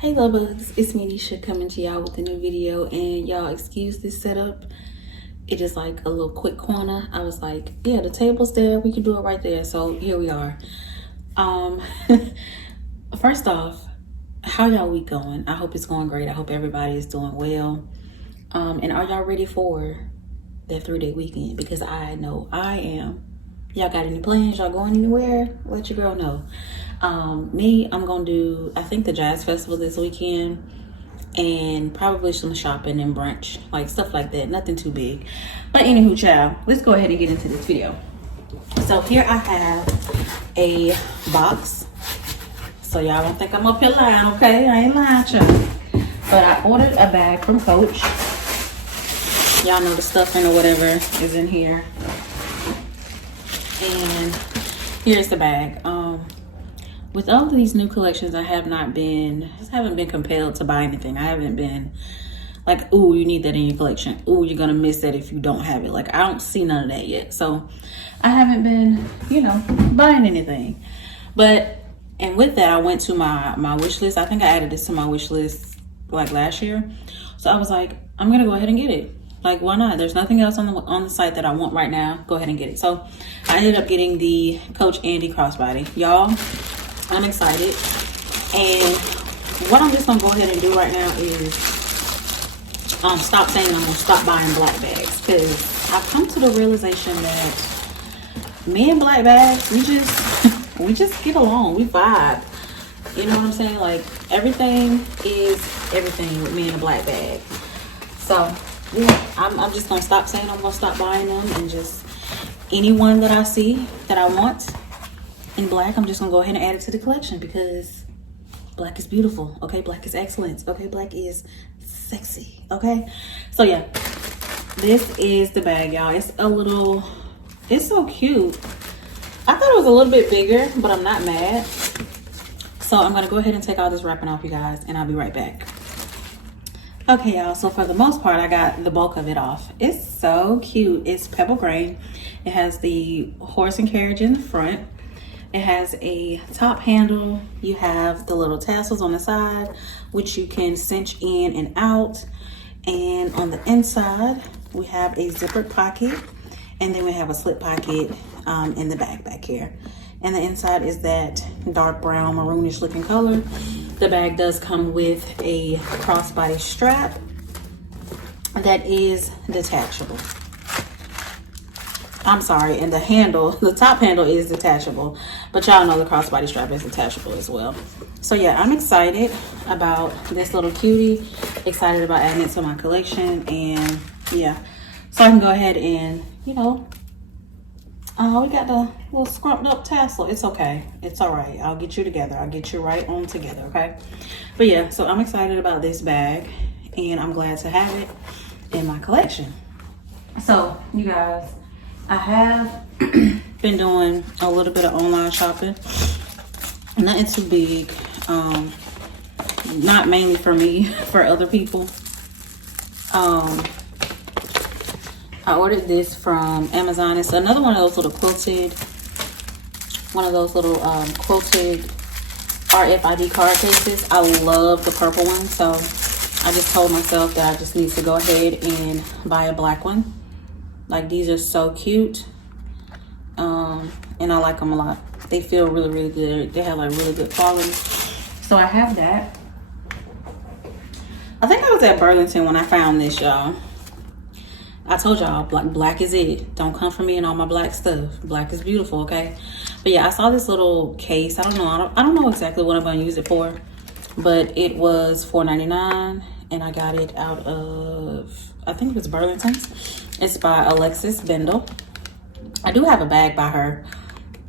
Hey love bugs, it's me Nisha coming to y'all with a new video, and y'all excuse this setup. It is like a little quick corner. I was like, yeah, the table's there, we can do it right there. So here we are. First off, how y'all week going? I hope it's going great. I hope everybody is doing well. And are y'all ready for that 3-day weekend? Because I know I am. Y'all got any plans? Y'all going anywhere? Let your girl know. Me, I'm gonna do, I think, the jazz festival this weekend, and probably some shopping and brunch, like stuff like that. Nothing too big. But anywho, child, let's go ahead and get into this video. So here I have a box. So y'all don't think I'm up here lying, okay? I ain't lying, child. But I ordered a bag from Coach. Y'all know the stuffing or whatever is in here. And here's the bag. With all of these new collections, I haven't been compelled to buy anything. I haven't been like, ooh, you need that in your collection. Ooh, you're gonna miss that if you don't have it. Like, I don't see none of that yet. So I haven't been, buying anything. And with that, I went to my wish list. I think I added this to my wish list like last year. So I was like, I'm gonna go ahead and get it. Like, why not? There's nothing else on the site that I want right now. Go ahead and get it. So I ended up getting the Coach Andy Crossbody. Y'all, I'm excited. And what I'm just gonna go ahead and do right now is stop saying I'm gonna stop buying black bags, because I've come to the realization that me and black bags, we just get along, we vibe. You know what I'm saying? Like, everything is everything with me and a black bag. So yeah, I'm just gonna stop saying I'm gonna stop buying them, and just anyone that I see that I want in black, I'm just gonna go ahead and add it to the collection, because black is beautiful, okay? Black is excellence, okay? Black is sexy, okay? So yeah, this is the bag, y'all. It's so cute. I thought it was a little bit bigger, but I'm not mad. So I'm gonna go ahead and take all this wrapping off, you guys, and I'll be right back. Okay, y'all, so for the most part, I got the bulk of it off. It's so cute. It's pebble grain. It has the horse and carriage in the front. It has a top handle. You have the little tassels on the side, which you can cinch in and out. And on the inside, we have a zippered pocket, and then we have a slip pocket in the back here. And the inside is that dark brown, maroonish looking color. The bag does come with a crossbody strap that is detachable. I'm sorry, and the top handle is detachable, but y'all know the crossbody strap is detachable as well. So yeah, I'm excited about this little cutie, excited about adding it to my collection, and yeah, so I can go ahead and, we got the little scrumped up tassel. It's okay, it's all right. I'll get you together. I'll get you right on together, okay? But yeah, so I'm excited about this bag, and I'm glad to have it in my collection. So you guys, I have been doing a little bit of online shopping. Nothing too big. Not mainly for me, for other people. I ordered this from Amazon. It's another one of those little quilted RFID card cases. I love the purple one, so I just told myself that I just need to go ahead and buy a black one. Like, these are so cute, and I like them a lot. They feel really, really good. They have like really good quality. So I have that. I think I was at Burlington when I found this, y'all. I told y'all, black is it. Don't come for me and all my black stuff. Black is beautiful, okay? But yeah, I saw this little case. I don't know exactly what I'm gonna use it for, but it was $4.99, and I got it out of, I think it was Burlington's. It's by Alexis Bendel. I do have a bag by her.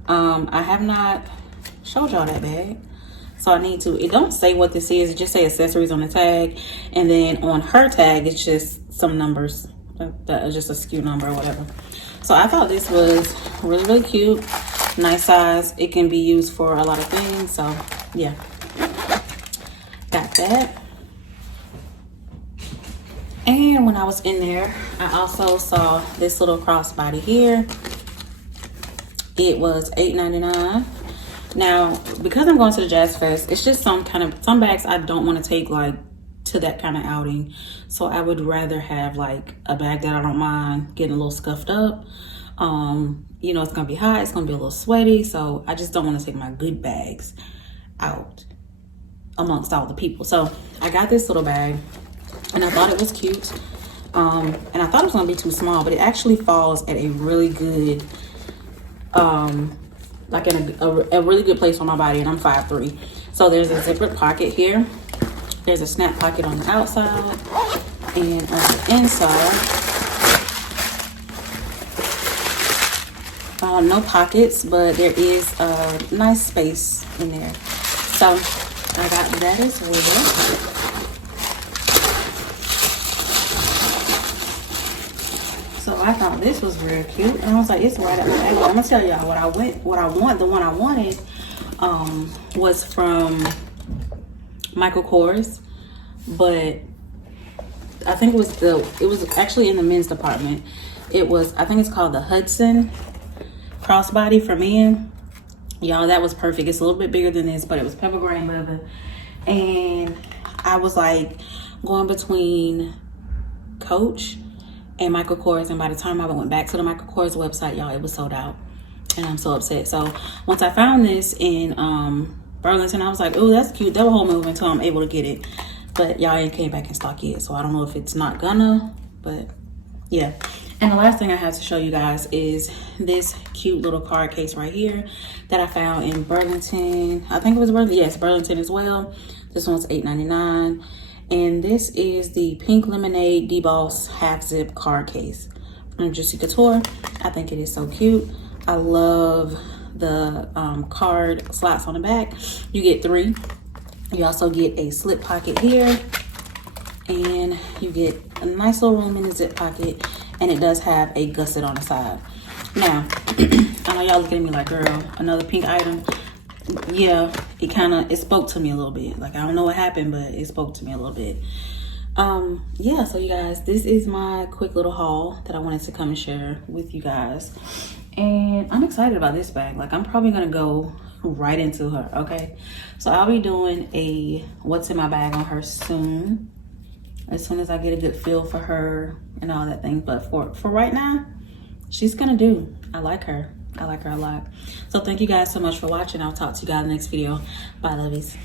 I have not showed y'all that bag, so I need to. It don't say what this is. It just say accessories on the tag, and then on her tag, it's just some numbers. Just a SKU number or whatever. So I thought this was really, really cute. Nice size. It can be used for a lot of things. So yeah, got that. And when I was in there, I also saw this little crossbody here. It was $8.99. Now, because I'm going to the Jazz Fest, it's just some bags I don't want to take like to that kind of outing. So I would rather have like a bag that I don't mind getting a little scuffed up. You know, it's gonna be hot, it's gonna be a little sweaty, so I just don't want to take my good bags out amongst all the people. So I got this little bag and I thought it was cute. And I thought it was gonna be too small, but it actually falls at a really good like in a really good place on my body, and I'm 5'3". So there's a zippered pocket here, there's a snap pocket on the outside, and on the inside no pockets, but there is a nice space in there. So I got that as well. So I thought this was real cute, and I was like, it's right up my alley. I'm gonna tell y'all the one I wanted was from Michael Kors, but I think it was actually in the men's department. I think it's called the Hudson Crossbody for men. Y'all, that was perfect. It's a little bit bigger than this, but it was pepper grain leather. And I was like going between Coach and Michael Kors, and by the time I went back to the Michael Kors website, y'all, it was sold out. And I'm so upset. So once I found this in Burlington, I was like, oh, that's cute. That will hold me over until I'm able to get it. But y'all ain't came back in stock yet, so I don't know if it's not gonna, but yeah. And the last thing I have to show you guys is this cute little card case right here that I found in Burlington. I think it was Burlington. Yes, Burlington as well. This one's $8.99. And this is the Pink Lemonade Deboss Half Zip card case from Juicy Couture. I think it is so cute. I love the card slots on the back. You get 3. You also get a slip pocket here. And you get a nice little room in the zip pocket. And it does have a gusset on the side. Now, I know y'all looking at me like, girl, another pink item. Yeah, it spoke to me a little bit. Like, I don't know what happened, but it spoke to me a little bit. Yeah, so you guys, this is my quick little haul that I wanted to come and share with you guys. And I'm excited about this bag. Like, I'm probably gonna go right into her, okay? So I'll be doing a what's in my bag on her soon, as soon as I get a good feel for her and all that thing. But for right now, she's gonna do. I like her. I like her a lot. So thank you guys so much for watching. I'll talk to you guys in the next video. Bye, lovies.